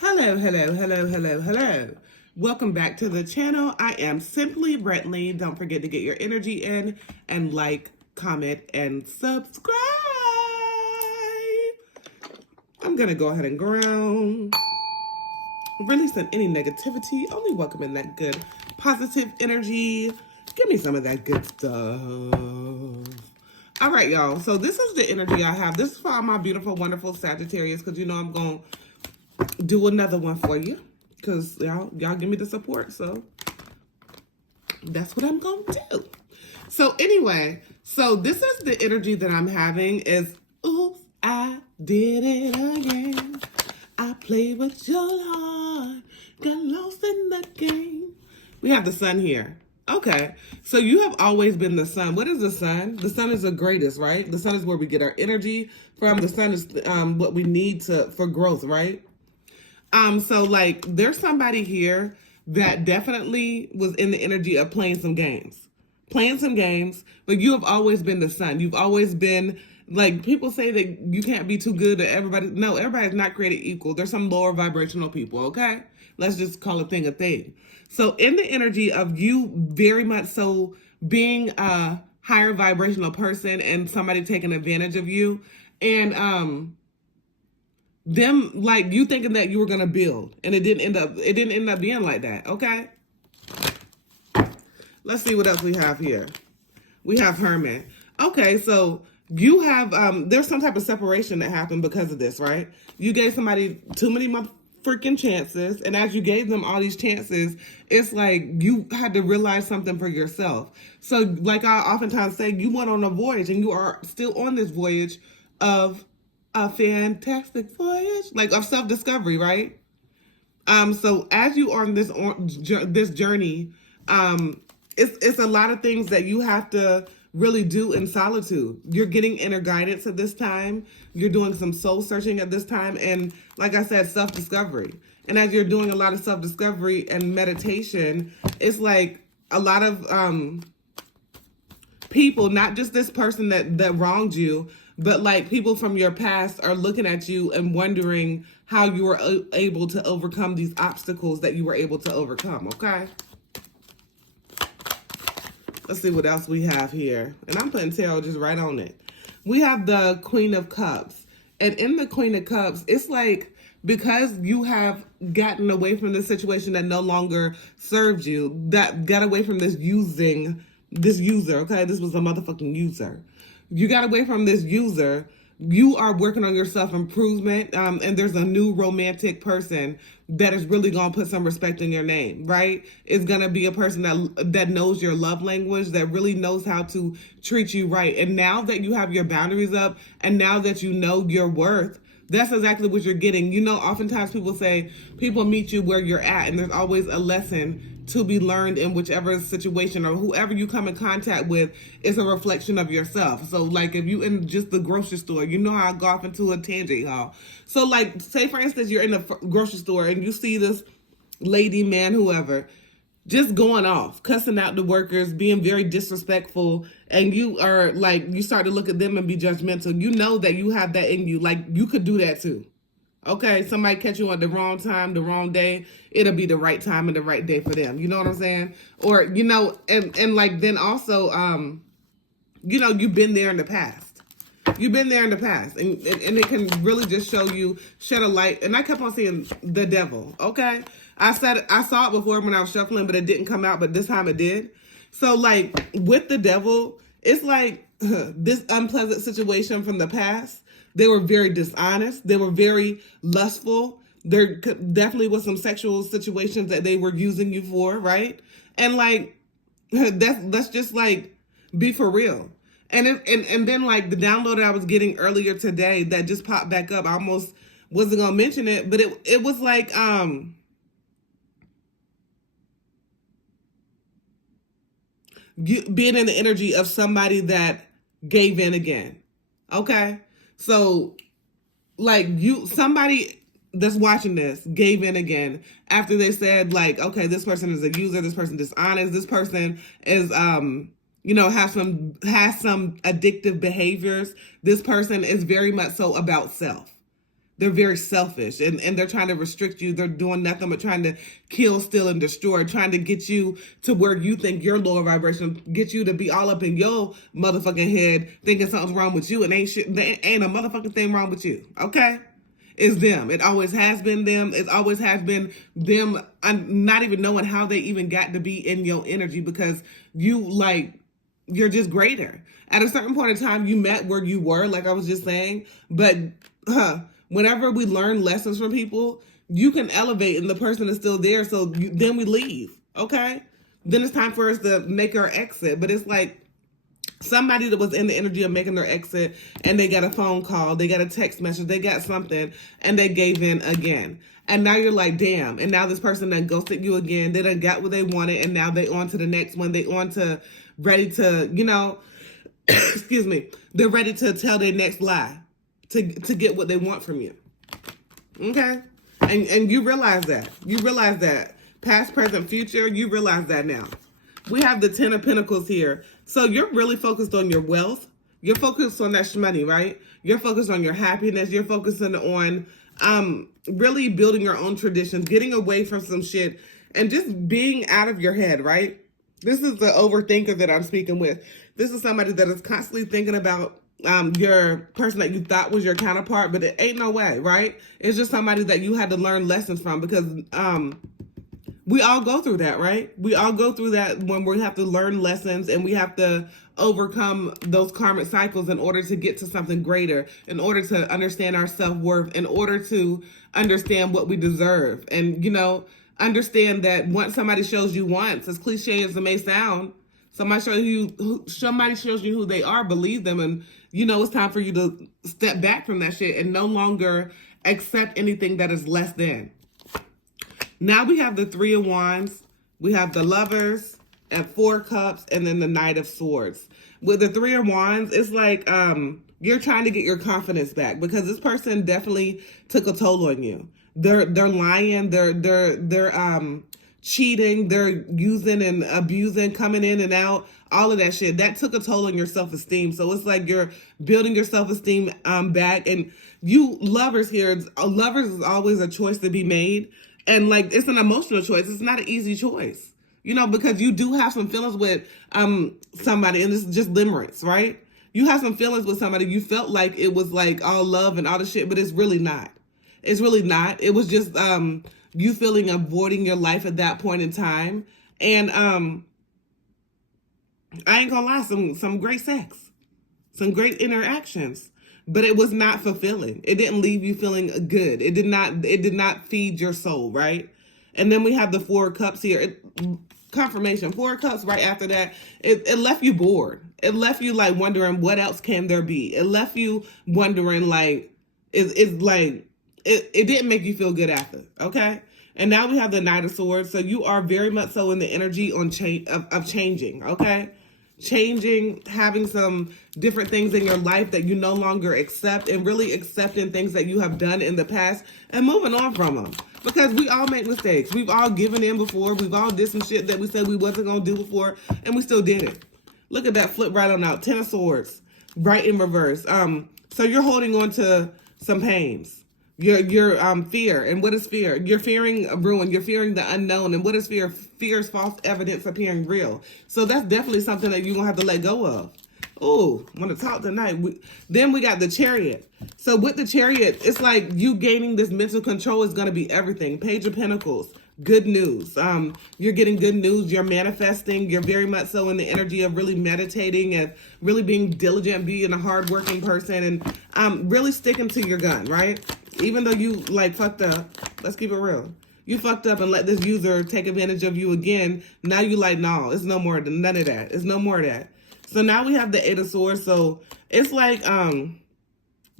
Hello, hello, hello, hello, hello. Welcome back to the channel. I am Simply Brentley. Don't forget to get your energy in and like, comment, and subscribe. I'm going to go ahead and ground. Releasing any negativity. Only welcoming that good, positive energy. Give me some of that good stuff. All right, y'all. So this is the energy I have. This is for all my beautiful, wonderful Sagittarius, because you know I'm going to do another one for you because y'all give me the support, so that's what I'm gonna do. So anyway, so this is the energy that I'm having is, oops, I did it again. I played with your heart, got lost in the game. We have the sun here. Okay, so you have always been the sun. What is the sun? The sun is the greatest, right? The sun is where we get our energy from. The sun is what we need for growth, right? So like there's somebody here that definitely was in the energy of playing some games, but you have always been the sun. You've always been, like, people say that you can't be too good to everybody. No, everybody's not created equal. There's some lower vibrational people, okay? Let's just call a thing a thing. So in the energy of you very much so being a higher vibrational person and somebody taking advantage of you, and them, like, you thinking that you were gonna build, and it didn't end up being like that. Okay, let's see what else we have here. We have Hermit. Okay, so you have there's some type of separation that happened because of this, right? You gave somebody too many freaking chances, and as you gave them all these chances, it's like you had to realize something for yourself. So like I oftentimes say, you went on a voyage, and you are still on this voyage of a fantastic voyage, like of self-discovery, right? So as you are on this journey, it's a lot of things that you have to really do in solitude. You're getting inner guidance at this time. You're doing some soul searching at this time, and like I said, self-discovery. And as you're doing a lot of self-discovery and meditation, it's like a lot of people, not just this person that wronged you, but like people from your past are looking at you and wondering how you were able to overcome these obstacles that you were able to overcome, okay? Let's see what else we have here. And I'm putting tarot just right on it. We have the Queen of Cups. And in the Queen of Cups, it's like, because you have gotten away from the situation that no longer served you, that got away from this user, okay? This was a motherfucking user. You got away from this user. You are working on your self-improvement, and there's a new romantic person that is really going to put some respect in your name, right? It's going to be a person that knows your love language, that really knows how to treat you right. And now that you have your boundaries up, and now that you know your worth, that's exactly what you're getting. You know, oftentimes people say people meet you where you're at, and there's always a lesson to be learned in whichever situation, or whoever you come in contact with is a reflection of yourself. So like if you in just the grocery store, you know how I go off into a tangent, y'all. So like, say for instance, you're in the grocery store and you see this lady, man, whoever, just going off, cussing out the workers, being very disrespectful, and you are like, you start to look at them and be judgmental. You know that you have that in you. Like, you could do that too. Okay, somebody catch you at the wrong time, the wrong day, it'll be the right time and the right day for them. You know what I'm saying? Or, you know, and like then also, you know, you've been there in the past. You've been there in the past. And it can really just show you, shed a light. And I kept on seeing the devil, okay? I saw it before when I was shuffling, but it didn't come out, but this time it did. So like with the devil, it's like this unpleasant situation from the past. They were very dishonest. They were very lustful. There definitely was some sexual situations that they were using you for, right? And like, let's just like be for real. And then like the download that I was getting earlier today that just popped back up, I almost wasn't gonna mention it, but it was like you being in the energy of somebody that gave in again. Okay? So, like, somebody that's watching this gave in again after they said, like, okay, this person is a user, this person is dishonest, this person is, you know, has some addictive behaviors. This person is very much so about self. they're very selfish, and they're trying to restrict you. They're doing nothing but trying to kill, steal, and destroy, trying to get you to where you think you're lower vibration, get you to be all up in your motherfucking head thinking something's wrong with you, and there ain't a motherfucking thing wrong with you, okay? It's them. It always has been them. It always has been them not even knowing how they even got to be in your energy, because you're just greater. At a certain point in time, you met where you were, like I was just saying, but whenever we learn lessons from people, you can elevate and the person is still there. So then we leave, okay? Then it's time for us to make our exit. But it's like somebody that was in the energy of making their exit, and they got a phone call, they got a text message, they got something, and they gave in again. And now you're like, damn. And now this person done ghosted you again. They done got what they wanted, and now they on to the next one. They on to ready to, excuse me, they're ready to tell their next lie to get what they want from you. Okay? And you realize that. You realize that. Past, present, future, you realize that now. We have the 10 of Pentacles here. So you're really focused on your wealth. You're focused on that money, right? You're focused on your happiness. You're focusing on really building your own traditions, getting away from some shit, and just being out of your head, right? This is the overthinker that I'm speaking with. This is somebody that is constantly thinking about your person that you thought was your counterpart, but it ain't no way, right? It's just somebody that you had to learn lessons from, because we all go through that, right? We all go through that when we have to learn lessons, and we have to overcome those karmic cycles in order to get to something greater, in order to understand our self-worth, in order to understand what we deserve. And, understand that once somebody shows you once, as cliche as it may sound, somebody shows you who they are, believe them, and it's time for you to step back from that shit and no longer accept anything that is less than. Now we have the 3 of Wands, we have the Lovers, and 4 Cups, and then the Knight of Swords. With the 3 of Wands, it's like you're trying to get your confidence back, because this person definitely took a toll on you. They're lying, they're cheating, they're using and abusing, coming in and out, all of that shit. That took a toll on your self-esteem. So it's like you're building your self-esteem back. And you lovers here, lovers is always a choice to be made. And like, it's an emotional choice. It's not an easy choice, because you do have some feelings with somebody, and this is just limericks, right? You have some feelings with somebody. You felt like it was like all love and all the shit, but it's really not. It's really not. It was just you feeling avoiding your life at that point in time. And I ain't gonna lie, some great sex, some great interactions, but it was not fulfilling. It didn't leave you feeling good. It did not feed your soul, right? And then we have the 4 Cups here. Confirmation. 4 Cups right after that. It left you bored. It left you like wondering what else can there be. It left you wondering like it didn't make you feel good after, okay? And now we have the Knight of Swords. So you are very much so in the energy of changing, okay? Changing, having some different things in your life that you no longer accept, and really accepting things that you have done in the past and moving on from them. Because we all make mistakes. We've all given in before. We've all did some shit that we said we wasn't going to do before, and we still did it. Look at that, flip right on out. 10 of Swords, right in reverse. So you're holding on to some pains. Your fear. And what is fear? You're fearing a ruin. You're fearing the unknown. And what is fear? Fear is false evidence appearing real. So that's definitely something that you're going to have to let go of. Oh, want to talk tonight. Then we got the Chariot. So with the Chariot, it's like you gaining this mental control is going to be everything. Page of Pentacles. Good news. You're getting good news. You're manifesting. You're very much so in the energy of really meditating and really being diligent, being a hardworking person, and really sticking to your gun, right? Even though you like fucked up, let's keep it real. You fucked up and let this user take advantage of you again. Now you like, no, it's no more than none of that. It's no more of that. So now we have the 8 of Swords. So it's like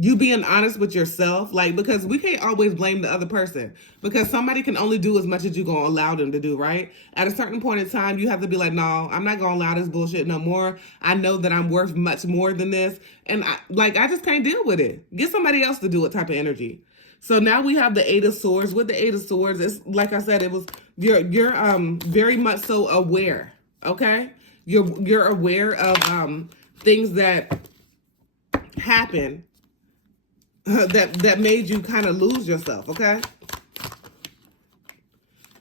you being honest with yourself, like, because we can't always blame the other person, because somebody can only do as much as you're going to allow them to do, right? At a certain point in time, you have to be like, no, I'm not going to allow this bullshit no more. I know that I'm worth much more than this. And I just can't deal with it. Get somebody else to do it type of energy. So now we have the 8 of Swords. With the 8 of Swords, it's like I said, you're very much so aware, okay? You're aware of things that happen that made you kind of lose yourself, okay?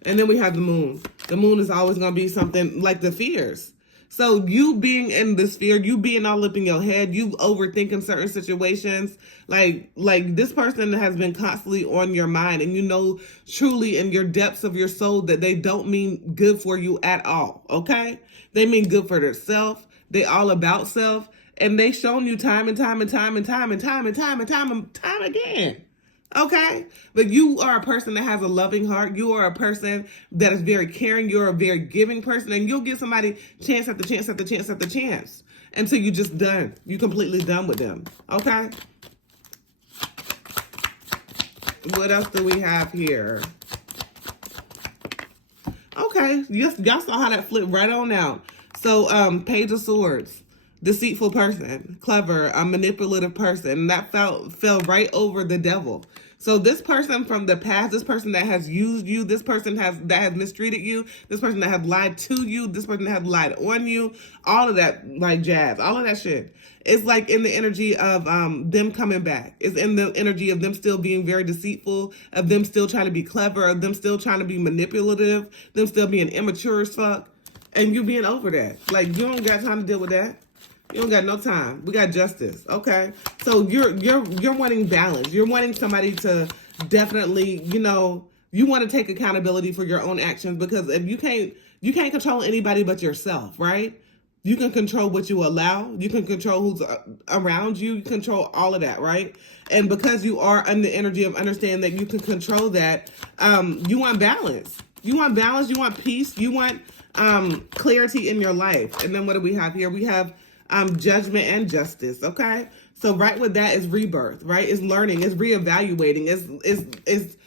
And then we have the moon. The moon is always going to be something like the fears. So you being in this fear, you being all up in your head, you overthinking certain situations, like this person has been constantly on your mind, and you know truly in your depths of your soul that they don't mean good for you at all, okay? They mean good for themselves. They all about self, and they shown you time and time and time and time and time and time and time and time again. Okay? But you are a person that has a loving heart. You are a person that is very caring. You're a very giving person. And you'll give somebody chance after chance after chance after chance until you're just done. You're completely done with them. Okay? What else do we have here? Okay. Y'all saw how that flipped right on out. So, Page of Swords. Deceitful person, clever, a manipulative person. That fell right over the devil. So this person from the past, this person that has used you, this person that has mistreated you, this person that has lied to you, this person that has lied on you, all of that like jazz, all of that shit. It's like in the energy of them coming back. It's in the energy of them still being very deceitful, of them still trying to be clever, of them still trying to be manipulative, them still being immature as fuck, and you being over that. Like, you don't got time to deal with that. You don't got no time. We got justice. Okay. So you're wanting balance. You're wanting somebody to definitely, you want to take accountability for your own actions, because if you can't control anybody but yourself, right? You can control what you allow. You can control who's around you. You control all of that, right? And because you are in the energy of understanding that you can control that, you want balance. You want balance. You want peace. You want clarity in your life. And then what do we have here? We have judgment and justice. Okay. So right with that is rebirth, right? Is learning, is reevaluating, is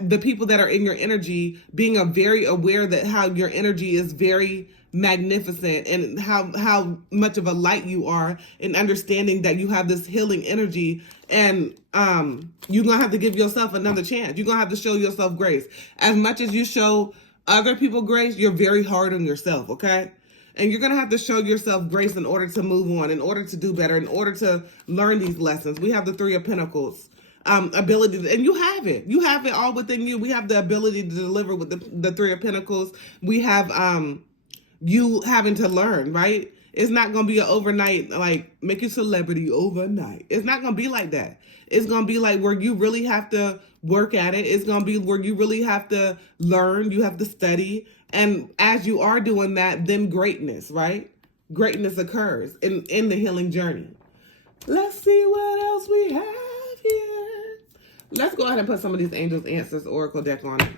the people that are in your energy being very aware that how your energy is very magnificent, and how much of a light you are, and understanding that you have this healing energy, and you're gonna have to give yourself another chance. You're gonna have to show yourself grace. As much as you show other people grace, you're very hard on yourself, okay? And you're going to have to show yourself grace in order to move on, in order to do better, in order to learn these lessons. We have the Three of Pentacles, ability, and you have it. You have it all within you. We have the ability to deliver with the Three of Pentacles. We have you having to learn, right? It's not going to be an overnight, like, make you celebrity overnight. It's not going to be like that. It's going to be like where you really have to work at it. It's going to be where you really have to learn. You have to study. And as you are doing that, then greatness, right? Greatness occurs in the healing journey. Let's see what else we have here. Let's go ahead and put some of these Angels Answers Oracle deck on it.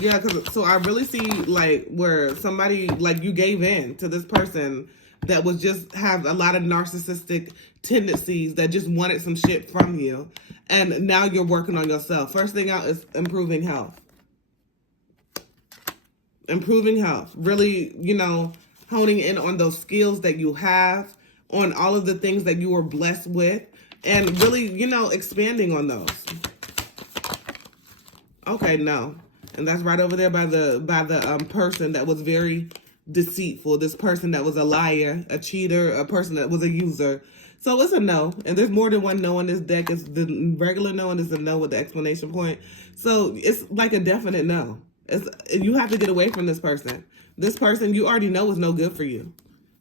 Yeah, so I really see like where somebody, like, you gave in to this person that was just have a lot of narcissistic tendencies, that just wanted some shit from you. And now you're working on yourself. First thing out is improving health. Improving health. Really, honing in on those skills that you have, on all of the things that you were blessed with, and really, expanding on those. Okay, no. And that's right over there by the person that was very deceitful. This person that was a liar, a cheater, a person that was a user. So it's a no. And there's more than one no in this deck. It's the regular no, and it's a no with the exclamation point. So it's like a definite no. You have to get away from this person. This person you already know is no good for you.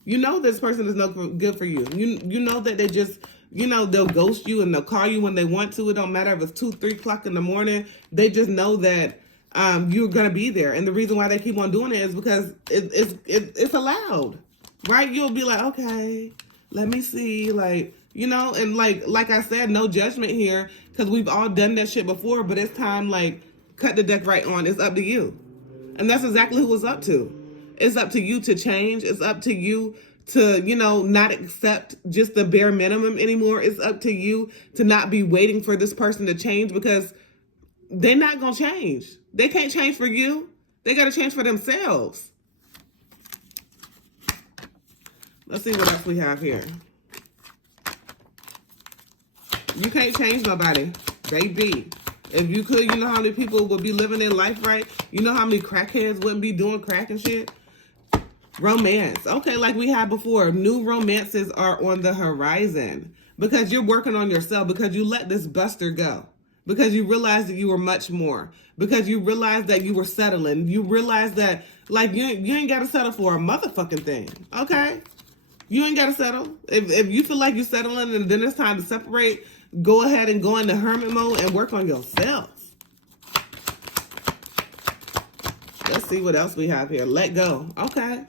You know this person is no good for you. You know that they just, they'll ghost you, and they'll call you when they want to. It don't matter if it's 2, 3 o'clock in the morning. They just know that you're going to be there. And the reason why they keep on doing it is because it's allowed, right? You'll be like, okay, let me see, and like I said, no judgment here, because we've all done that shit before, but it's time, cut the deck right on. It's up to you. And that's exactly who it's up to. It's up to you to change. It's up to you to, not accept just the bare minimum anymore. It's up to you to not be waiting for this person to change, because they're not going to change. They can't change for you. They got to change for themselves. Let's see what else we have here. You can't change nobody, baby. If you could, you know how many people would be living their life right? You know how many crackheads wouldn't be doing crack and shit? Romance. Okay, like we had before, new romances are on the horizon because you're working on yourself, because you let this buster go, because you realized that you were much more, because you realized that you were settling. You realized that, like, you ain't got to settle for a motherfucking thing, okay? You ain't got to settle. If you feel like you're settling and then it's time to separate, go ahead and go into hermit mode and work on yourself. Let's see what else we have here. Let go. Okay.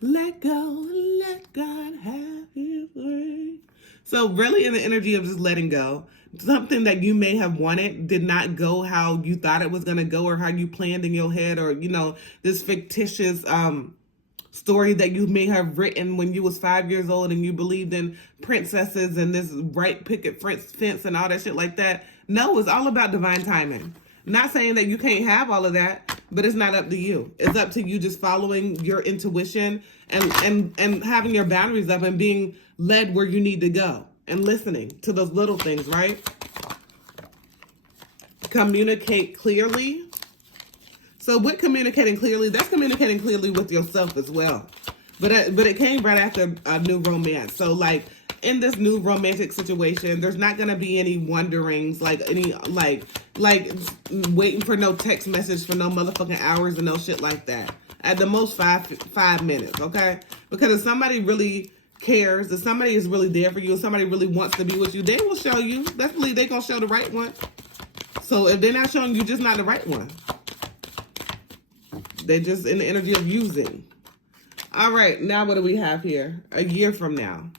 Let go. Let God have his way. So really in the energy of just letting go, something that you may have wanted did not go how you thought it was going to go or how you planned in your head, or, you know, this fictitious story that you may have written when you was 5 years old and you believed in princesses and this right picket fence and all that shit like that. No, it's all about divine timing. Not saying that you can't have all of that, but it's not up to you. It's up to you just following your intuition and having your boundaries up and being led where you need to go and listening to those little things, right? Communicate clearly. So with communicating clearly, that's communicating clearly with yourself as well. But it came right after a new romance. So like in this new romantic situation, there's not gonna be any wonderings, like any like waiting for no text message for no motherfucking hours and no shit like that. At the most 5 minutes, okay? Because if somebody really cares, if somebody is really there for you, if somebody really wants to be with you, they will show you. Definitely they gonna show the right one. So if they're not showing you, just not the right one. They're just in the energy of using. All right, now what do we have here? A year from now.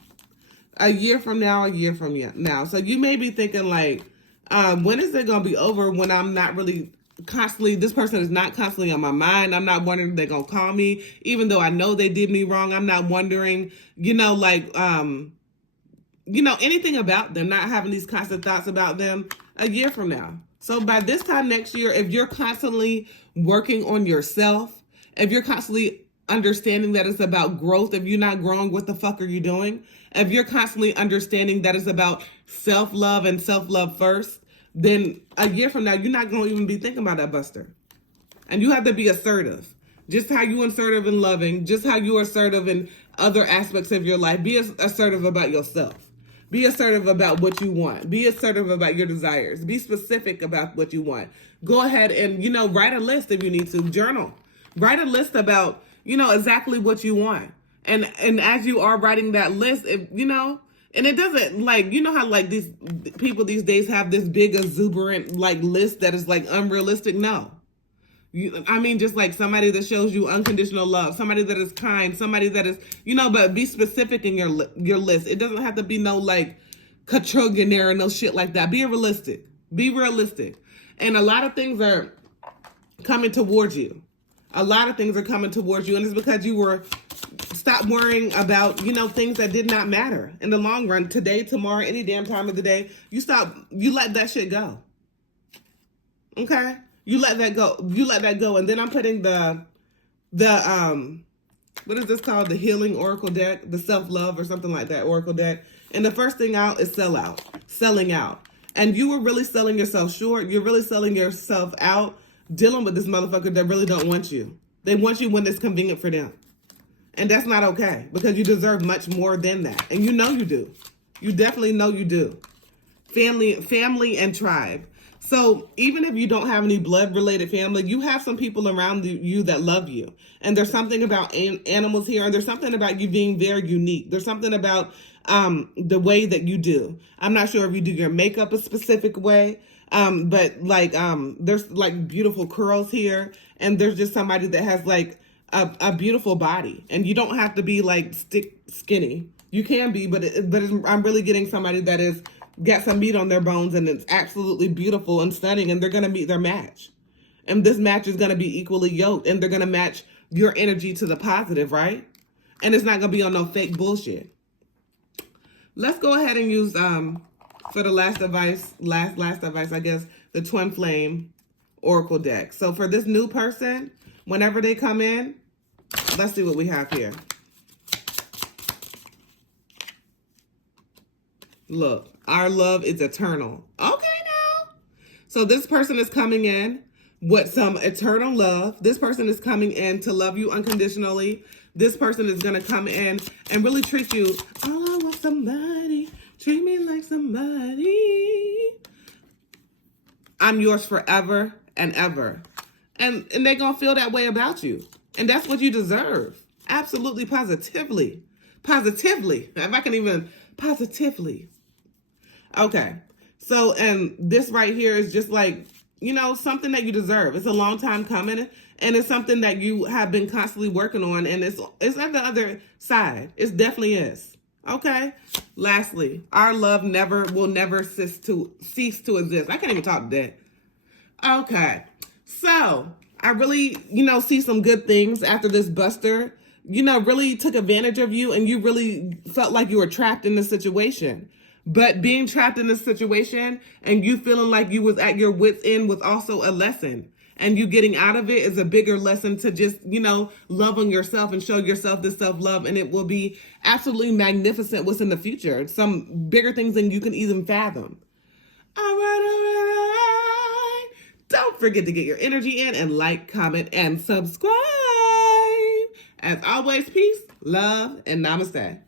A year from now, a year from now. So you may be thinking like, when is it going to be over when I'm not really constantly, this person is not constantly on my mind. I'm not wondering if they're going to call me, even though I know they did me wrong. I'm not wondering, you know, like, you know, anything about them, not having these constant thoughts about them a year from now. So by this time next year, if you're constantly working on yourself, if you're constantly understanding that it's about growth, if you're not growing, what the fuck are you doing? If you're constantly understanding that it's about self-love and self-love first, then a year from now, you're not going to even be thinking about that buster. And you have to be assertive. Just how you assertive in loving, just how you are assertive in other aspects of your life. Be assertive about yourself. Be assertive about what you want. Be assertive about your desires. Be specific about what you want. Go ahead and, you know, write a list if you need to. Journal. Write a list about, you know, exactly what you want. And as you are writing that list, if, you know, and it doesn't, like, you know how, like, these people these days have this big exuberant, like, list that is, like, unrealistic? No. I mean, just like somebody that shows you unconditional love, somebody that is kind, somebody that is, you know, but be specific in your list. It doesn't have to be no, like, quadrillionaire, no shit like that. Be realistic. Be realistic. And a lot of things are coming towards you. A lot of things are coming towards you, and it's because you were stop worrying about, you know, things that did not matter in the long run. Today, tomorrow, any damn time of the day, you let that shit go. Okay? You let that go. You let that go. And then I'm putting the what is this called? The healing oracle deck, the self-love or something like that oracle deck. And the first thing out is selling out. And you were really selling yourself short. You're really selling yourself out, dealing with this motherfucker that really don't want you. They want you when it's convenient for them. And that's not okay, because you deserve much more than that. And you know you do. You definitely know you do. Family and tribe. So even if you don't have any blood-related family, you have some people around you that love you. And there's something about animals here, and there's something about you being very unique. There's something about the way that you do. I'm not sure if you do your makeup a specific way, but like there's like beautiful curls here, and there's just somebody that has like a beautiful body. And you don't have to be like skinny. You can be, but I'm really getting somebody that is got some meat on their bones and it's absolutely beautiful and stunning, and they're going to meet their match. And this match is going to be equally yoked, and they're going to match your energy to the positive, right? And it's not going to be on no fake bullshit. Let's go ahead and use, for the last advice, I guess, the Twin Flame Oracle deck. So for this new person, whenever they come in, let's see what we have here. Look, our love is eternal. Okay, now. So this person is coming in with some eternal love. This person is coming in to love you unconditionally. this person is going to come in and really treat you. Oh, I want somebody, treat me like somebody. I'm yours forever and ever. And they're going to feel that way about you. And that's what you deserve. Absolutely, positively. Positively. If I can even, positively. Okay. So, and this right here is just like, you know, something that you deserve. It's a long time coming, and it's something that you have been constantly working on, and it's on the other side. It definitely is. Okay. Lastly, our love will never cease to exist. I can't even talk today. Okay. So, I really, you know, see some good things after this buster, you know, really took advantage of you, and you really felt like you were trapped in this situation. But being trapped in this situation and you feeling like you was at your wit's end was also a lesson. And you getting out of it is a bigger lesson to just, you know, love on yourself and show yourself this self-love. And it will be absolutely magnificent what's in the future. Some bigger things than you can even fathom. All right. Don't forget to get your energy in and like, comment, and subscribe. As always, peace, love, and namaste.